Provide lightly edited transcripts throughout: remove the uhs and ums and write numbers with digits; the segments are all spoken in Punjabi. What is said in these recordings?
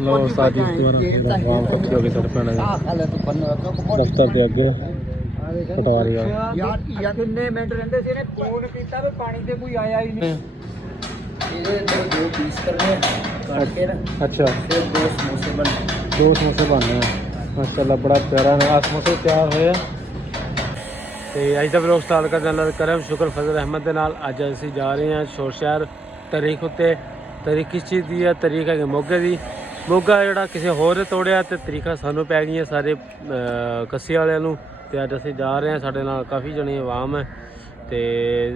लो साजी हो गई सर पैना दफ्तर के अगे पटवारी यार कितने मिनट रहंदे सी ने फोन कीता ते पानी ते कोई आया ही नहीं ये दो पीस करने काट के ना अच्छा फिर दो समोसे बनने माशाल्लाह बड़ा प्यारा है समोसे तैयार होए ਤੇ ਅੱਜ ਦਾ ਵਲੌਗ ਸਟਾਰਟ ਕਰਨ ਦਾ ਕਰਮ ਸ਼ੁਕਰ ਫਜ਼ਲ ਅਹਿਮਦ ਦੇ ਨਾਲ ਅੱਜ ਅਸੀਂ ਜਾ ਰਹੇ ਹਾਂ ਸ਼ੋਰ ਸ਼ਹਿਰ ਤਾਰੀਖ ਉੱਤੇ ਤਾਰੀਖ ਕਿਸ ਚੀਜ਼ ਦੀ ਹੈ ਤਾਰੀਖ ਹੈ ਮੋਗੇ ਦੀ ਮੋਗਾ ਜਿਹੜਾ ਕਿਸੇ ਹੋਰ ਨੇ ਤੋੜਿਆ ਤੇ ਤਰੀਕਾਂ ਸਾਨੂੰ ਪੈ ਗਈਆਂ ਸਾਰੇ ਕੱਸੀ ਵਾਲਿਆਂ ਨੂੰ ਤੇ ਅੱਜ ਅਸੀਂ ਜਾ ਰਹੇ ਹਾਂ ਸਾਡੇ ਨਾਲ ਕਾਫੀ ਜਣੀ ਆਵਾਮ ਹੈ ਤੇ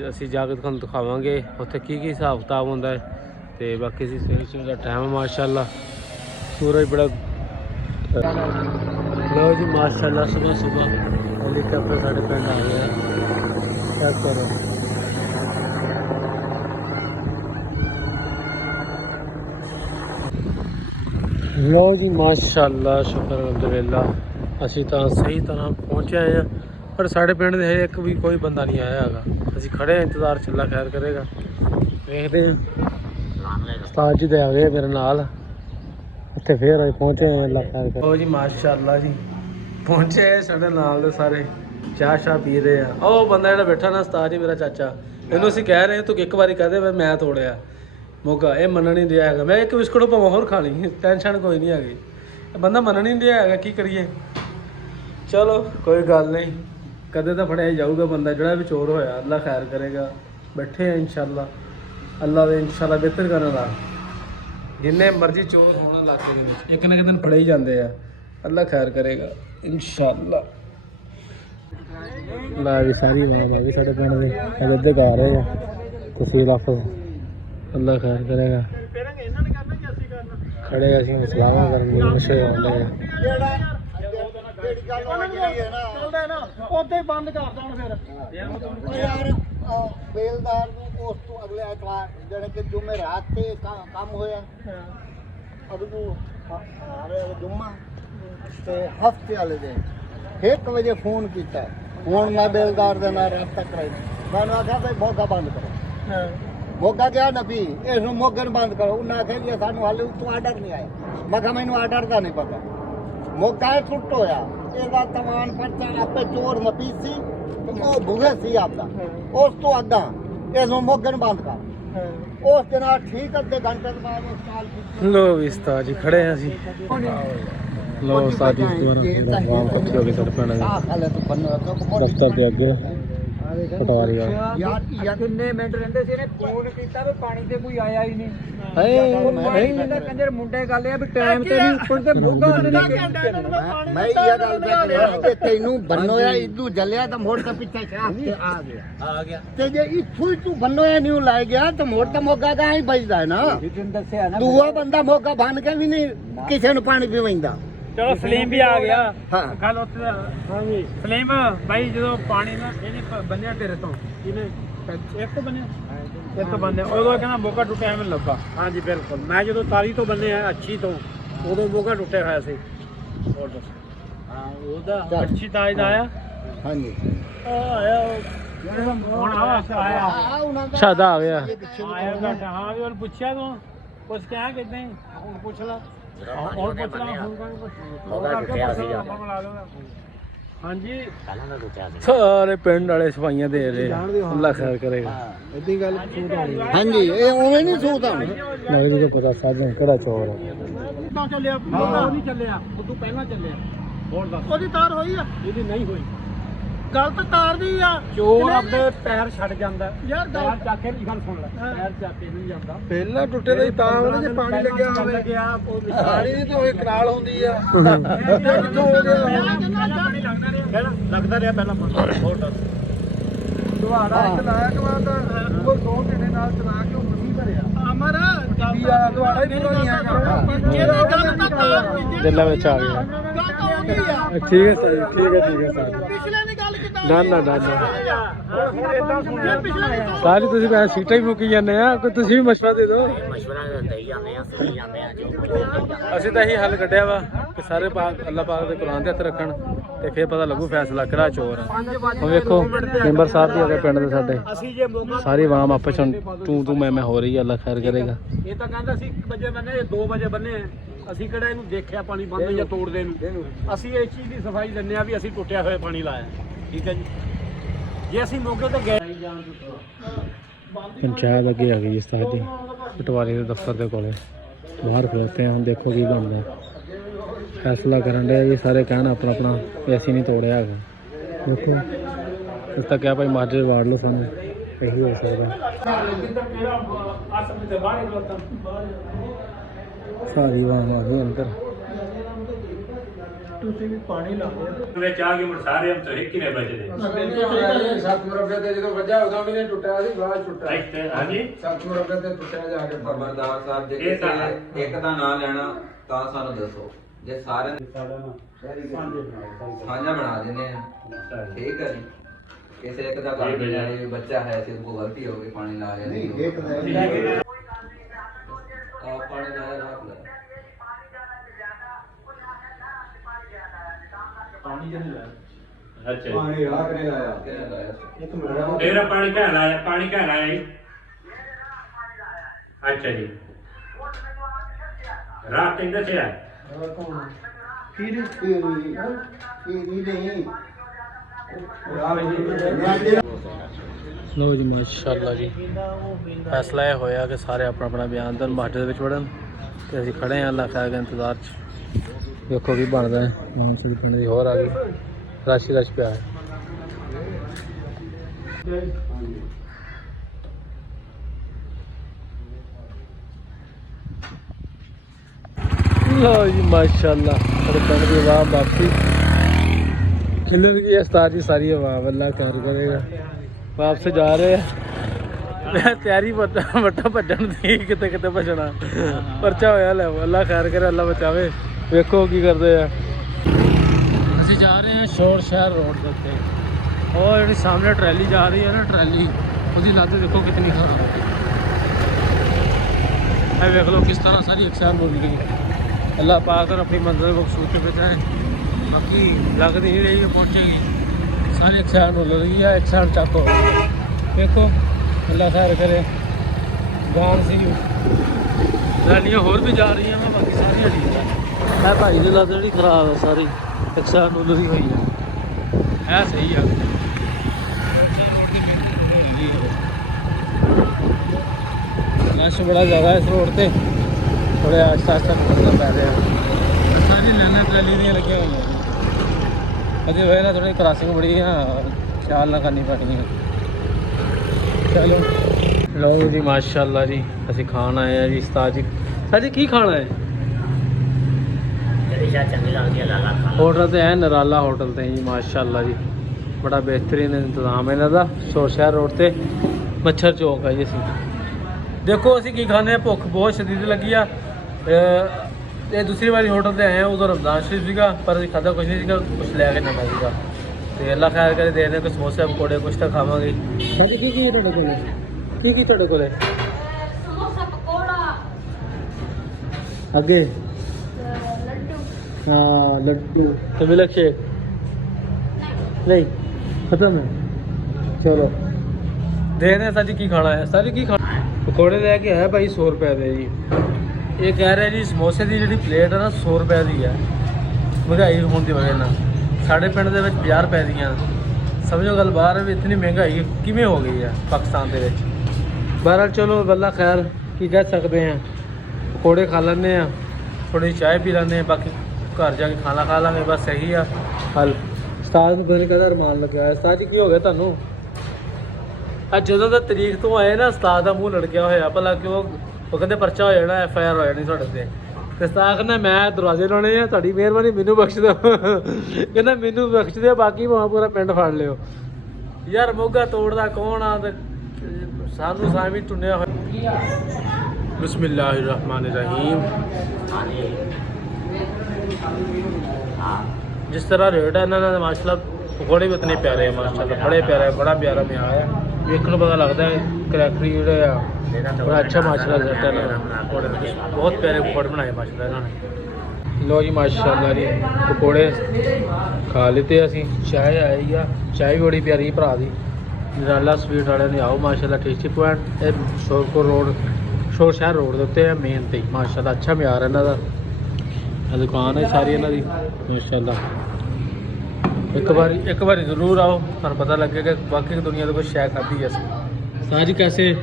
ਅਸੀਂ ਜਾ ਕੇ ਤੁਹਾਨੂੰ ਦਿਖਾਵਾਂਗੇ ਉੱਥੇ ਕੀ ਹਿਸਾਬ ਕਿਤਾਬ ਹੁੰਦਾ ਹੈ ਤੇ ਬਾਕੀ ਅਸੀਂ ਸਵੇਰੇ ਦਾ ਟਾਈਮ ਮਾਸ਼ਾਅੱਲਾ ਸੂਰਜ ਬੜਾ ਲਓ ਜੀ ਮਾਸ਼ਾਅੱਲਾ ਸੁਬਹ हेलीकॉप्टर साढ़े पिंड आ गया चेक करो लो जी माशाअल्लाह शुक्र अलहमदुलिल्लाह असी तो सही तरह पहुँचे हैं पर साढ़े पिंड दे एक भी कोई बंदा नहीं आया है असी खड़े इंतजार चला खैर करेगा देखते हैं उस्ताद जी दे आ गए मेरे नाल उत्थे फिर अज पहुँचे हैं अल्लाह खैर करे लो जी माशाअल्लाह जी पहुंचे साढ़े नाल सारे चाह शाह पी रहे हैं ਉਹ ਬੰਦਾ ਜਿਹੜਾ ਬੈਠਾ ਨਾ ਉਸਤਾਦ ਜੀ ਮੇਰਾ ਚਾਚਾ ਇਹਨੂੰ ਅਸੀਂ ਕਹਿ ਰਹੇ ਤੂੰ ਇੱਕ ਵਾਰੀ ਕਹਦੇ ਮੈਂ ਤੋੜਿਆ ਮੋਗਾ ਇਹ ਮੰਨਣ ਨਹੀਂ ਰਿਹਾ ਹੈਗਾ ਮੈਂ ਇੱਕ ਬਿਸਕੁਟ ਭਾਵੇਂ ਹੋਰ ਖਾ ਲਈ ਟੈਨਸ਼ਨ ਕੋਈ ਨਹੀਂ ਹੈਗੀ ਇਹ ਬੰਦਾ ਮੰਨਣ ਨਹੀਂ ਰਿਹਾ ਹੈਗਾ ਕੀ ਕਰੀਏ ਚਲੋ ਕੋਈ ਗੱਲ ਨਹੀਂ ਕਦੇ ਤਾਂ ਫੜਿਆ ਜਾਊਗਾ ਬੰਦਾ ਜਿਹੜਾ ਵੀ ਚੋਰ ਹੋਇਆ ਅੱਲਾ ਖੈਰ ਕਰੇਗਾ ਬੈਠੇ ਆ ਇਨਸ਼ਾਅੱਲਾ ਅੱਲਾ ਦੇ ਇਨਸ਼ਾਅੱਲਾ ਬਿਹਤਰ ਕਰਨ ਵਾਲਾ ਜਿੰਨੇ ਮਰਜ਼ੀ ਚੋਰ ਹੋਣ ਇਲਾਕੇ ਦੇ ਵਿੱਚ ਇੱਕ ਨਾ ਇੱਕ ਦਿਨ ਫੜੇ ਹੀ ਜਾਂਦੇ ਆ ਅੱਲਾ ਖੈਰ ਕਰੇਗਾ इंशाअल्लाह ला जी सारी बात है साढ़े पिंड में अगे गा रहे हैं कुछ लफ्ज अल्लाह खैर करेगा खड़े असीं सलाह करने नशे आउंदे हफ्ते वाले दिन 1 बजे फोन किया हूँ मैं बेलदार के नाल रब्ता कराई मैंने आख्या भाई मोगा बंद करो मोगा क्या नबी इस मोगे बंद करो उन्हें आख्या जी सानू हाले उत्तों आर्डर नहीं आया मैं क्या मैनू आर्डर का नहीं पता मोगा छुट्ट होया इसका तमान पर्चा आपे चोर नपीसी तो बुगे सी आपका उस तो अगा इस मोगे बंद कर उस दिन ठीक अद्धे घंटे बाद लो भी उस्ताद जी खड़े हैं असीं लो साजी हो गई सर पैना दफ्तर के अगे पटवारी यार कितने मिनट रहंदे सी ने फोन कीता ते पानी ते कोई आया ही नहीं कंजर मुंडे गल है भी टाइम ते नहीं उपर ते भोगा मैं ये गल कर तैनू बनोया इदू जलिया तो मोड़ के पीछे शाह आ गया ते जे इथू तू बनोया नहीं लाई गया तो मोड़ ते मोगा का ही बचदा है ना दस्या ना दूआ बंदा मोगा बन के भी नहीं किसी नु पानी पीवैंदा चलो सलीम भी आ गया हाँ गल सलीम भाई जो पानी ना बनिया तेरे तो एक तो बने उदो कहना मौका टुटिया मैं लगा हाँ जी बिल्कुल मैं जो तारी तो बने अच्छी तो उदो मौका टुटिया होया सी और दस अच्छी ताज दा आया हाँ जी शादा आ गया आया हाँ भी पूछा तू कुछ क्या कहते पूछ ला और हाँ जी सारे पिंड वाले सफाइयां दे रहे अल्लाह खैर करेगा हाँ जी ये उन्हें नहीं सूता नहीं तो पता साजन केड़ा चोर है ਚੱਲਿਆ ਉਹ ਨਹੀਂ ਚੱਲਿਆ ਉਦੋਂ ਪਹਿਲਾਂ ਚੱਲਿਆ ਹੋਰ ਦੱਸ ਉਹਦੀ ਤਾਰ ਹੋਈ ਆ ਇਹਦੀ ਨਹੀਂ ਹੋਈ ਗੱਲ ਤਾਂ ਤਾਰ ਦੀ ਆ ਚੋਰ ਆਪਣੇ ਪੈਰ ਛੱਡ ਜਾਂਦਾ ਯਾਰ ਪੈਰ ਚੱਕ ਕੇ ਨਹੀਂ ਗੱਲ ਸੁਣ ਲੈ ਪੈਰ ਚੱਕ ਕੇ ਨਹੀਂ ਜਾਂਦਾ ਪਹਿਲਾਂ ਟੁੱਟੇ ਦਾ ਤਾਂ ਉਹਨੇ ਜੇ ਪਾਣੀ ਲੱਗਿਆ ਹੋਵੇ ਪਾਣੀ ਦੀ ਤਾਂ ਉਹ ਕਨਾਲ ਹੁੰਦੀ ਆ ਕਿੱਥੋਂ ਹੋ ਗਿਆ ਲੱਗਦਾ ਰਿਹਾ ਪਹਿਲਾਂ ਹੋਰ ਦੱਸ ਤੁਹਾਡਾ ਇੱਕ ਲਾਇਕ ਬਾਤ ਉਹ 2 ਘੰਟੇ ਨਾਲ ਚਲਾ ਕੇ ਉਹ ਮਸੀਂ ਭਰਿਆ ਅਮਰ ਤੁਹਾਡਾ ਹੀ ਪੂਰਾ ਨਹੀਂ ਇਹਦੀ ਗੱਲ ਤਾਂ ਤਾਰ ਨਹੀਂ ਦਿੱਲਾ ਵਿੱਚ ਆ ਗਿਆ ਗੱਲ ਤਾਂ ਹੋ ਗਈ ਆ ਠੀਕ ਹੈ ਸਰ ਠੀਕ ਹੈ ਸਰ ਪਿਛਲੇ ਦੀ ਗੱਲ ਕਿਦਾਂ ਨਾ ਇਦਾਂ ਸੁਣਿਆ ਪਿਛਲੇ ਦੀ ਸਾਰੀ ਤੁਸੀਂ ਮੈਂ ਸੀਟਾਂ ਹੀ ਮੁੱਕੀ ਜਾਂਦੇ ਆ ਕੋਈ ਤੁਸੀਂ ਵੀ ਮਸ਼ਵਰਾ ਦੇ ਦਿਓ ਮਸ਼ਵਰਾ ਦੇਈ ਜਾਂਦੇ ਆ ਸੁਣੀ ਜਾਂਦੇ ਆ ਅਸੀਂ ਤਾਂ ਇਹੀ ਹੱਲ ਕੱਢਿਆ ਵਾ ਕਿ ਸਾਰੇ ਪਾਕ ਅੱਲਾਹ ਪਾਕ ਦੇ ਕੁਰਾਨ ਦੇ ਹੱਥ ਰੱਖਣ ਤੇ ਫਿਰ ਪਤਾ ਲੱਗੂ ਫੈਸਲਾ ਕਿਹੜਾ ਚੋਰ ਆ। ਹੁਣ ਵੇਖੋ ਮੈਂਬਰ ਸਾਹਿਬ ਵੀ ਆ ਗਏ ਪਿੰਡ ਦੇ ਸਾਡੇ, ਸਾਰੀ ਆਵਾਮ ਆਪਸ ਵਿੱਚ ਤੂੰ ਮੈਂ ਹੋ ਰਹੀ ਆ। ਅੱਲਾ ਖੈਰ ਕਰੇਗਾ। ਇਹ ਤਾਂ ਕਹਿੰਦਾ ਸੀ 1 ਵਜੇ ਬੰਨੇ 2 ਵਜੇ ਬੰਨੇ ਅਸੀਂ ਕਿਹੜਾ ਇਹਨੂੰ ਦੇਖਿਆ ਪਾਣੀ ਬੰਦ ਜਾਂ ਤੋੜਦੇ ਨੂੰ। ਅਸੀਂ ਇਸ ਚੀਜ਼ ਦੀ ਸਫਾਈ ਦਿੰਦੇ ਆ ਵੀ ਅਸੀਂ ਟੁੱਟਿਆ ਹੋਇਆ ਪਾਣੀ ਲਾਇਆ। ਠੀਕ ਹੈ ਜੀ, ਜੇ ਅਸੀਂ ਮੌਕੇ ਤੇ ਗਏ ਪੰਚਾਇਤ ਅੱਗੇ ਆ ਗਈ ਉਸਤਾਦ ਜੀ ਪਟਵਾਰੀ ਦੇ ਦਫ਼ਤਰ ਦੇ ਕੋਲੇ ਬਾਹਰ ਖਲੋਤੇ ਹਾਂ। ਦੇਖੋ ਕੀ ਬਣਦਾ, ਫੈਸਲਾ ਕਰਨ ਦੇ ਜੀ ਸਾਰੇ ਕਹਿਣ ਆਪਣਾ ਆਪਣਾ ਵੀ ਅਸੀਂ ਨਹੀਂ ਤੋੜਿਆ ਹੈਗਾ। ਦੇਖੋ ਇਸ ਤਾਂ ਕਿਹਾ ਭਾਈ ਮਾਜਰੇ ਵਾੜ ਲਓ, ਸਾਨੂੰ ਇਹੀ ਹੋ ਸਕਦਾ। ਸਾਰੀ ਵਾਹ ਆ ਗਈ ਅੰਦਰ। ਤੁਸੀਂ ਵੀ ਪਾਣੀ ਲਾ ਦਿਓ ਵਿੱਚ ਆ ਕੇ ਮੁੜ ਸਾਰੇ ਹਮ ਤੋਂ ਇੱਕ ਹੀ ਨੇ ਬਚਦੇ। 7 ਮੁਰੱਬੇ ਤੇ ਜਦੋਂ ਵੱਜਾ ਉਦੋਂ ਵੀ ਨਹੀਂ ਟੁੱਟਿਆ ਸੀ, ਬਾਅਦ ਟੁੱਟਾ। ਹਾਂਜੀ 7 ਮੁਰੱਬੇ ਤੇ ਟੁੱਟਿਆ ਜਾ ਕੇ। ਖਬਰਦਾਰ ਸਾਹਿਬ, ਜੇ ਕਿਸੇ ਇੱਕ ਦਾ ਨਾਮ ਲੈਣਾ ਤਾਂ ਸਾਨੂੰ ਦੱਸੋ, ਜੇ ਸਾਰਿਆਂ ਸਾਂਝਾ ਬਣਾ ਦਿੰਦੇ ਆ। ਠੀਕ ਹੈ ਜੀ, ਕਿਸੇ ਇੱਕ ਦਾ ਕਰ ਦਿੰਦੇ ਬੱਚਾ ਹੈ ਸਿਰ ਕੋ ਗਲਤੀ ਹੋ ਗਈ ਪਾਣੀ ਲਾ ਲਿਆ ਨਹੀਂ ਇੱਕ ਦਾ ਆਪ ਪਾਣੀ ਲਾਇਆ ਰੱਖ ਲੈ। ਅੱਛਾ ਪਾਣੀ ਰਾਹ ਕਰੇ ਲਾਇਆ। ਕਿਹਨੇ ਲਾਇਆ? ਇੱਕ ਮਿੰਟ ਤੇਰਾ ਪਾਣੀ ਕਿਆ ਲਾਇਆ? ਪਾਣੀ ਕਿਆ ਲਾਇਆ ਜੀ? ਅੱਛਾ ਜੀ, ਰਾਤ ਨੂੰ ਦੱਸਿਆ। ਫਿਰ ਨਹੀਂ ਲਓ ਜੀ ਮਾਸ਼ਾਅੱਲਾ ਜੀ, ਫੈਸਲਾ ਇਹ ਹੋਇਆ ਕਿ ਸਾਰੇ ਆਪਣਾ ਆਪਣਾ ਬਿਆਨ ਦੇਣ ਮਾਜਰੇ ਦੇ ਵਿੱਚ ਵੜਨ ਤੇ ਅਸੀਂ ਖੜੇ ਹਾਂ ਅੱਲਾ ਖੈਰ ਦੇ ਇੰਤਜ਼ਾਰ 'ਚ। ਵੇਖੋ ਕੀ ਬਣਦਾ ਹੈ। ਸਾਡੀ ਪਿੰਡ ਦੀ ਹੋਰ ਆ ਗਈ, ਰਸ਼ ਪਿਆ ਹੈ। ਲਓ ਜੀ ਮਾਸ਼ਾਅੱਲਾ ਸਾਡੇ ਪਿੰਡ ਦੀ ਆਵਾਮ ਵਾਪਸੀ ਖਿਲਰ ਗਈ। ਉਸਤਾਦ ਜੀ ਸਾਰੀ ਆਵਾਮ ਅੱਲਾ ਖੈਰ ਕਰੇਗਾ। ਵਾਪਸ ਜਾ ਰਹੇ ਆ। ਮੈਂ ਤਿਆਰੀ ਵੱਟਾ ਭੱਜਣ ਦੀ, ਕਿਤੇ ਕਿਤੇ ਭੱਜਣਾ ਪਰਚਾ ਹੋਇਆ ਲੈ। ਅੱਲਾ ਖੈਰ ਕਰੇ, ਅੱਲਾ ਬਚਾਵੇ। ਵੇਖੋ ਕੀ ਕਰਦੇ ਆ। ਅਸੀਂ ਜਾ ਰਹੇ ਹਾਂ ਸ਼ੋਰ ਸ਼ਹਿਰ ਰੋਡ ਦੇ ਉੱਤੇ। ਉਹ ਜਿਹੜੀ ਸਾਹਮਣੇ ਟਰੈਲੀ ਜਾ ਰਹੀ ਹੈ ਨਾ, ਟਰੈਲੀ ਉਹਦੀ ਲੱਤ ਦੇਖੋ ਕਿਤਨੀ ਖਰਾਬ ਹੈ। ਇਹ ਵੇਖ ਲਓ ਕਿਸ ਤਰ੍ਹਾਂ ਸਾਰੀ ਅਕਸਾਰ ਮੁੜ ਗਈ। ਅੱਲਾ ਪਾਕ ਆਪਣੀ ਮੰਜ਼ਿਲ ਮਕਸੂਦ ਤੇ ਪਹੁੰਚਾਏ। ਬਾਕੀ ਲੱਗਦੀ ਨਹੀਂ ਰਹੀ ਪਹੁੰਚੇਗੀ। ਸਾਰੀ ਅਕਸਾਰ ਮੁੜ ਰਹੀ ਹੈ, ਅਕਸਾਰ ਚੱਕ ਹੋ ਗਈ। ਵੇਖੋ ਅੱਲਾ ਖੈਰ ਕਰੇ। ਜਾਨ ਸੀ ਟਰਾਲੀਆਂ ਹੋਰ ਵੀ ਜਾ ਰਹੀਆਂ ਵਾ, ਬਾਕੀ ਸਾਰੀਆਂ ਠੀਕ ਆ। ਇਹ ਭਾਈ ਦੀ ਲੱਤ ਜਿਹੜੀ ਖਰਾਬ ਹੈ ਸਾਰੀ ਅਕਸਾਰ ਮੁੱਲਦੀ ਹੋਈ ਆ। ਇਹ ਸਹੀ ਆ। ਰਸ਼ ਬੜਾ ਜ਼ਿਆਦਾ ਇਸ ਰੋਡ ਤੇ, ਥੋੜੇ ਆਸਤਾ ਆਸਤਾ ਨਿਕਲਣਾ ਪੈ ਰਿਹਾ। ਸਾਰੀ ਲਾਈਨਾਂ ਟਰਾਲੀ ਦੀਆਂ ਲੱਗੀਆਂ ਹੋਈਆਂ ਅਜੇ ਹੋਏ ਨਾ, ਥੋੜੀ ਕ੍ਰਾਸਿੰਗ ਬੜੀ ਆ, ਖਿਆਲ ਨਾ ਕਰਨੀ ਪੈਣੀ ਹੈ। ਚਲੋ ਲਓ ਜੀ ਮਾਸ਼ਾਅੱਲਾ ਜੀ, ਅਸੀਂ ਖਾਣ ਆਏ ਆ ਜੀ। ਉਸਤਾਦ ਜੀ ਸਾਡੀ ਕੀ ਖਾਣਾ ਹੈ? ਹੋਟਲ ਤੇ ਹੈ ਨਰਾਲਾ ਹੋਟਲ ਤੇ ਜੀ ਮਾਸ਼ਾਅੱਲਾ ਜੀ, ਬੜਾ ਬਿਹਤਰੀਨ ਇੰਤਜ਼ਾਮ ਹੈ ਇਹਨਾਂ ਦਾ। ਸ਼ੋਰ ਸ਼ਹਿਰ ਰੋਡ ਤੇ ਮੱਛਰ ਚੌਕ ਹੈ ਜੀ। ਅਸੀਂ ਦੇਖੋ ਅਸੀਂ ਕੀ ਖਾਂਦੇ ਹਾਂ, ਭੁੱਖ ਬਹੁਤ ਸ਼ਦੀਦ ਲੱਗੀ ਆ। ਇਹ ਦੂਸਰੀ ਵਾਰੀ ਹੋਟਲ ਤੇ ਆਏ ਆ, ਉਦੋਂ ਰਮਜ਼ਾਨ ਸ਼ਰੀਫ ਸੀਗਾ ਪਰ ਅਸੀਂ ਖਾਧਾ ਕੁਛ ਨਹੀਂ ਸੀਗਾ, ਕੁਛ ਲੈ ਕੇ ਜਾਣਾ ਸੀਗਾ। ਤੇ ਅੱਲਾ ਖੈਰ ਕਰੇ, ਦੇਖਦੇ ਕੋਈ ਸਮੋਸੇ ਪਕੌੜੇ ਕੁਛ ਤਾਂ ਖਾਵਾਂਗੇ। ਹਾਂਜੀ ਕੀ ਤੁਹਾਡੇ ਕੋਲ? ਕੀ ਤੁਹਾਡੇ ਕੋਲ? ਸਮੋਸਾ ਪਕੌੜਾ ਅੱਗੇ ਲੱਡੂ ਹਾਂ ਲੱਡੂ ਤੇ ਮਿਲਕ ਸ਼ੇਕ ਨਹੀਂ ਖਤਮ ਹੈ। ਚਲੋ ਦੇਖਦੇ ਹਾਂ ਸਾਜੀ ਕੀ ਖਾਣਾ ਹੈ। ਸਾਜੀ ਕੀ ਖਾਣਾ? ਪਕੌੜੇ ਲੈ ਕੇ ਆਇਆ ਭਾਈ 100 ਰੁਪਏ ਦੇ ਜੀ। ਇਹ ਕਹਿ ਰਿਹਾ ਜੀ ਸਮੋਸੇ ਦੀ ਜਿਹੜੀ ਪਲੇਟ ਹੈ ਨਾ 100 ਰੁਪਏ ਦੀ ਹੈ। ਮਹਿੰਗਾਈ ਹੋਣ ਦੀ ਵਜ੍ਹਾ ਨਾਲ ਸਾਡੇ ਪਿੰਡ ਦੇ ਵਿੱਚ 50 ਰੁਪਏ ਦੀਆਂ, ਸਮਝੋ ਗੱਲ ਬਾਹਰ ਵੀ ਇਤਨੀ ਮਹਿੰਗਾਈ ਕਿਵੇਂ ਹੋ ਗਈ ਹੈ ਪਾਕਿਸਤਾਨ ਦੇ ਵਿੱਚ। ਬਹਰਹਾਲ ਚਲੋ ਅੱਲਾ ਖੈਰ, ਕੀ ਕਹਿ ਸਕਦੇ ਹਾਂ। ਪਕੌੜੇ ਖਾ ਲੈਂਦੇ ਹਾਂ, ਥੋੜੀ ਚਾਹ ਪੀ ਲੈਂਦੇ ਹਾਂ, ਬਾਕੀ ਘਰ ਜਾ ਕੇ ਖਾਣਾ ਖਾ ਲਾਂਗੇ। ਬਸ ਇਹੀ ਆ ਹੱਲ। ਉਸਤਾਦ ਨੂੰ ਪਤਾ ਨਹੀਂ ਕਦਾ ਰਮਾਨ ਲੱਗਿਆ ਹੋਇਆ। ਉਸਤਾਦ ਜੀ ਕੀ ਹੋ ਗਿਆ ਤੁਹਾਨੂੰ? ਅੱਜ ਜਦੋਂ ਦਾ ਤਰੀਕ ਤੋਂ ਆਏ ਨਾ ਉਸਤਾਦ ਦਾ ਮੂੰਹ ਲੜਕਿਆ ਹੋਇਆ, ਭਲਾ ਕਿਉਂ? ਉਹ ਕਹਿੰਦੇ ਪਰਚਾ ਹੋ ਜਾਣਾ, FIR ਹੋ ਜਾਣੀ ਤੁਹਾਡੇ ਤੇ। ਤੇ ਉਸਤਾਦ ਕਹਿੰਦਾ ਮੈਂ ਦਰਵਾਜ਼ੇ ਲਾਉਣੇ ਆ, ਤੁਹਾਡੀ ਮਿਹਰਬਾਨੀ ਮੈਨੂੰ ਬਖਸ਼ ਦਿਓ। ਕਹਿੰਦਾ ਮੈਨੂੰ ਬਖਸ਼ ਦਿਓ, ਬਾਕੀ ਭਾਵੇਂ ਪੂਰਾ ਪਿੰਡ ਫੜ ਲਿਓ। ਯਾਰ ਮੋਗਾ ਤੋੜਦਾ ਕੌਣ ਆ? ਤੇ ਸਾਨੂੰ ਸਾਮੀ ਟੁੰਨਿਆ ਹੋਇਆ। ਬਿਸਮਿल्लाहिर्रहमानिर्रहीम। जिस तरह रेट है इन्होंने माशाल्लाह पकौड़े भी उतने प्यारे हैं माशाल्लाह, बड़े प्यारे, बड़ा प्यारा मैं आया देखने पता लगता है। करैक्टरी जोड़े बड़ा अच्छा माशाल्लाह सेट है। बहुत प्यारे पकौड़े बनाए माशाल्लाह इन्होंने। ਲੋ ਜੀ ਮਾਸ਼ਾਅੱਲਾ ਜੀ ਪਕੌੜੇ ਖਾ ਲਿੱਤੇ ਅਸੀਂ। ਚਾਹ ਆਈ ਆ, ਚਾਹ ਵੀ ਬੜੀ ਪਿਆਰੀ ਭਰਾ ਦੀ। ਨਿਰਾਲਾ ਸਵੀਟ ਵਾਲਿਆਂ ਨੇ ਆਓ ਮਾਸ਼ਾਅੱਲਾ ਟੇਸਟੀ ਪੁਆਇੰਟ। ਇਹ ਸ਼ੋਰਕੋ ਰੋਡ ਸ਼ੋਰ ਸ਼ਹਿਰ ਰੋਡ ਦੇ ਉੱਤੇ ਹੈ ਮੇਨ ਤੇ। ਮਾਸ਼ਾਅੱਲਾ ਅੱਛਾ ਮਿਆਰ ਇਹਨਾਂ ਦਾ। ਇਹ ਦੁਕਾਨ ਹੈ ਸਾਰੀ ਇਹਨਾਂ ਦੀ ਮਾਸ਼ਾਅੱਲਾ। ਇੱਕ ਵਾਰੀ ਜ਼ਰੂਰ ਆਓ, ਤੁਹਾਨੂੰ ਪਤਾ ਲੱਗੇਗਾ ਬਾਕੀ ਦੁਨੀਆ ਦੇ ਕੋਈ ਸ਼ੈ ਖਾਧੀ ਅਸੀਂ। ਸਾਜੀ ਕੈਸੇ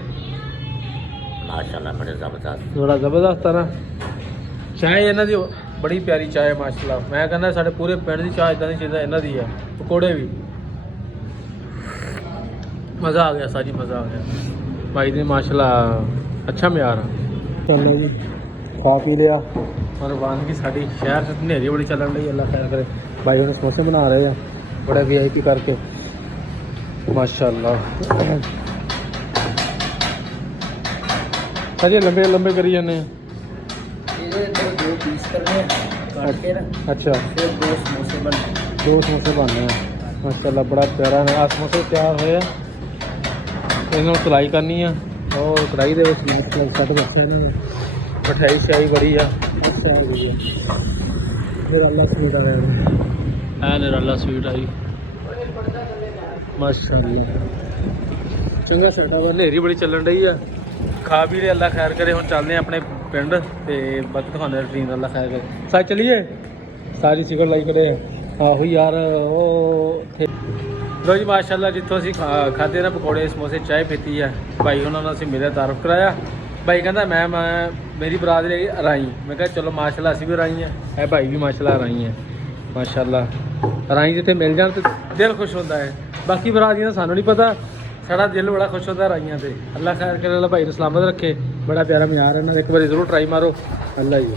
माशाल्लाह बड़े जबरदस्त। ਬੜਾ ਜ਼ਬਰਦਸਤ ਆ ਨਾ। ਚਾਹ ਇਹਨਾਂ ਦੀ ਬੜੀ ਪਿਆਰੀ ਚਾਹ ਹੈ ਮਾਸ਼ਾਅੱਲਾ। ਮੈਂ ਕਹਿੰਦਾ ਸਾਡੇ ਪੂਰੇ ਪਿੰਡ ਦੀ ਚਾਹ ਇਦਾਂ ਦੀ ਚੀਜ਼ਾਂ ਇਹਨਾਂ ਦੀ ਹੈ। ਪਕੌੜੇ ਵੀ ਮਜ਼ਾ ਆ ਗਿਆ ਸਾਜੀ, ਮਜ਼ਾ ਆ ਗਿਆ ਭਾਈ ਦੀ ਮਾਸ਼ਾਅੱਲਾ। ਅੱਛਾ ਮਿਆਰ ਆ। ਚਲੋ ਜੀ ਖਾ ਪੀ ਲਿਆ। ਰਵਾਨਗੀ ਸਾਡੀ ਸ਼ਹਿਰ 'ਚ ਹਨੇਰੀ ਬੜੀ ਚੱਲਣ ਡਈ, ਅੱਲਾ ਖੈਰ ਕਰੇ। ਭਾਈ ਹੁਣ ਸਮੋਸੇ ਬਣਾ ਰਹੇ ਆ ਬੜਾ VIP ਕਰਕੇ ਮਾਸ਼ਾਅੱਲਾ। ਅਜੇ ਲੰਬੇ ਲੰਬੇ ਕਰੀ ਜਾਂਦੇ ਆ। दो पीस करने हैं काट के ना, ਅੱਛਾ फिर दो समोसे बनने। ਦੋ ਸਮੋਸੇ ਬਣਨੇ ਆ ਮਾਸ਼ਾਅੱਲਾ। ਬੜਾ ਪਿਆਰਾ ਆ ਸਮੋਸੇ ਤਿਆਰ ਹੋਏ ਆ। ਇਹਨਾਂ ਨੂੰ ਤਲਾਈ ਕਰਨੀ ਆ। ਉਹ ਕੜਾਈ ਦੇ ਵਿੱਚ ਮਤਲਬ ਸੱਟ ਬੱਚਾ ਇਹਨਾਂ ਨੇ। ਮਠਿਆਈ ਸ਼ਾਈ ਬੜੀ ਆ। ਅੱਛਾ ਆ ਗਈ ਆ। ਨਿਰਾਲਾ ਸਵੀਟ ਆ ਰਿਹਾ। ਨਿਰਾਲਾ ਸਵੀਟ ਆਈ ਮਾਸ਼ਾਅੱਲਾ। ਚੰਗਾ ਸਾਡਾ ਵਾ। ਹਨੇਰੀ ਬੜੀ ਚੱਲਣ ਡਈ ਆ। ਖਾ ਵੀ ਲਿਆ, ਅੱਲਾ ਖੈਰ ਕਰੇ। ਹੁਣ ਚੱਲਦੇ ਆ ਆਪਣੇ ਪਿੰਡ ਤੇ ਬਾਕੀ ਦਿਖਾਉਂਦੇ ਰੂਟੀਨ। ਅੱਲਾ ਖੈਰ ਕਰੇ। ਸਾਜ ਚਲੀਏ ਸਾਰੀ ਸਿਗਰ ਲਾਈ ਖੜੇ ਆ। ਆਹੋ ਯਾਰ ਉਹ ਲੋ ਜੀ ਮਾਸ਼ਾਅੱਲਾ ਜਿੱਥੋਂ ਅਸੀਂ ਖਾਦੇ ਨਾ ਪਕੌੜੇ ਸਮੋਸੇ ਚਾਹ ਪੀਤੀ ਆ। ਭਾਈ ਉਹਨਾਂ ਨੂੰ ਅਸੀਂ ਮਿਲਿਆ, ਤਾਰਫ ਕਰਾਇਆ। ਭਾਈ ਕਹਿੰਦਾ ਮੈਂ ਮੇਰੀ ਬਰਾਦਰੀ ਹੈਗੀ ਰਾਈ। ਮੈਂ ਕਿਹਾ ਚਲੋ ਮਾਸ਼ਾਅੱਲਾ ਅਸੀਂ ਵੀ ਰਾਈ ਆ। ਇਹ ਭਾਈ ਵੀ ਮਾਸ਼ਾਅੱਲਾ ਰਾਈ ਆ ਮਾਸ਼ਾਅੱਲਾ। ਰਾਈ ਜਿੱਥੇ ਮਿਲ ਜਾਣ ਤੇ ਦਿਲ ਖੁਸ਼ ਹੁੰਦਾ ਹੈ। ਬਾਕੀ ਬਰਾਦਰੀਆਂ ਦਾ ਸਾਨੂੰ ਨਹੀਂ ਪਤਾ, ਸਾਡਾ ਦਿਲ ਬੜਾ ਖੁਸ਼ ਹੁੰਦਾ ਰਾਈਆਂ ਤੇ। ਅੱਲਾ ਖੈਰ ਕਰੇ, ਅੱਲਾ ਭਾਈ ਨੂੰ ਸਲਾਮਤ ਰੱਖੇ। ਬੜਾ ਪਿਆਰਾ ਮਿਆਰ ਇਹਨਾਂ ਦਾ। ਇੱਕ ਵਾਰੀ ਜ਼ਰੂਰ ਟਰਾਈ ਮਾਰੋ। ਅੱਲਾ ਜੀ।